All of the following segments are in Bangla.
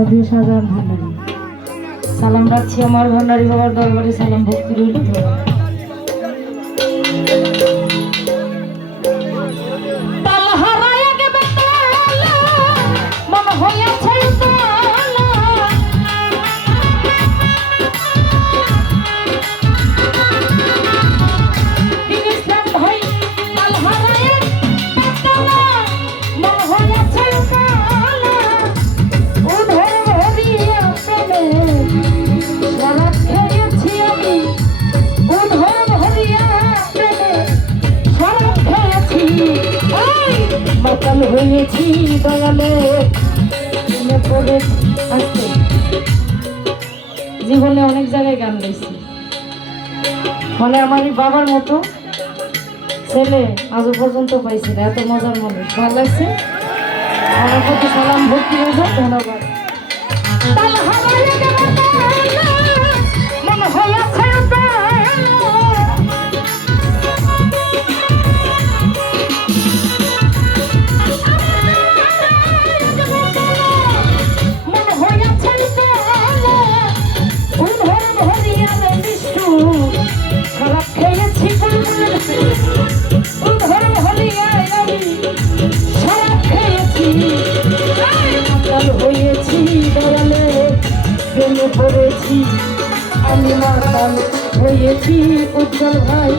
চৌধুরী শাহজাহান ভান্ডারী। সালাম রাখছি আমার ভান্ডারী বাবার দরবারে, সালাম ভক্তি রইল। মাতাল হয়েছি দয়ালে পড়েছি। আজকে জীবনে অনেক জায়গায় গান গাইছি, মানে আমার বাবার মতো ছেলে আজও পর্যন্ত পাইছি না। এত মজার মানুষ, ভালো লাগছে। আমার প্রতি সালাম ভক্তি রইল, ধন্যবাদ। পড়েছি আমি মাতাল হয়েছি, উজ্জ্বল ভাই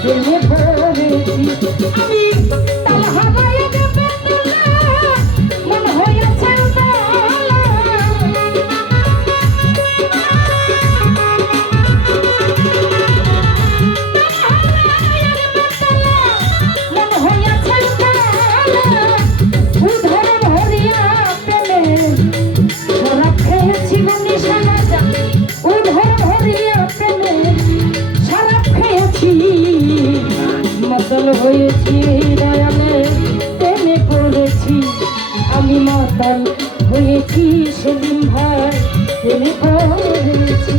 প্রেমে পড়েছি আমি। মনে হয়েছে হয়েছি দয়ালে প্রেমে পড়েছি আমি। মাতাল হয়েছি সেদিন ভাই প্রেমে পড়েছি।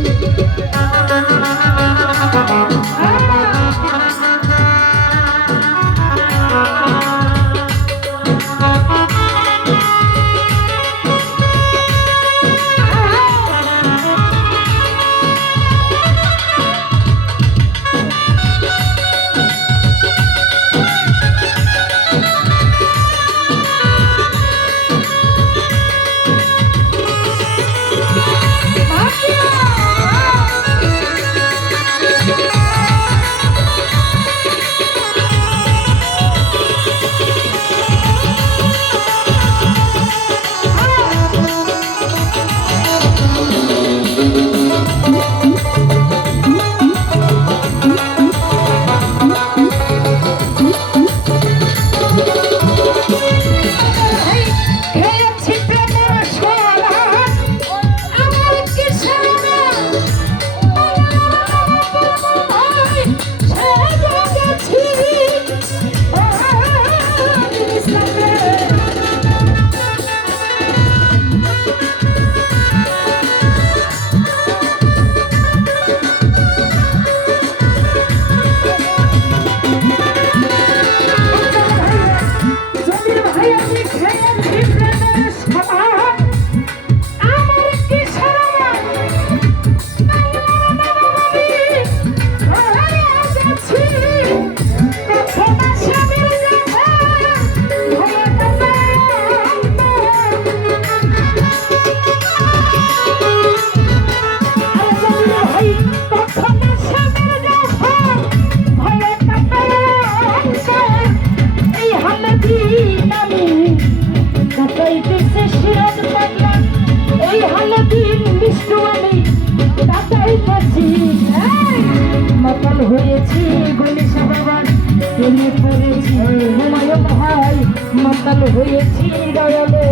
মাতাল হয়েছি গণেশা বাবার প্রেমে পড়েছি হুমায়ুন ভাই। মাতাল হয়েছি দয়ালে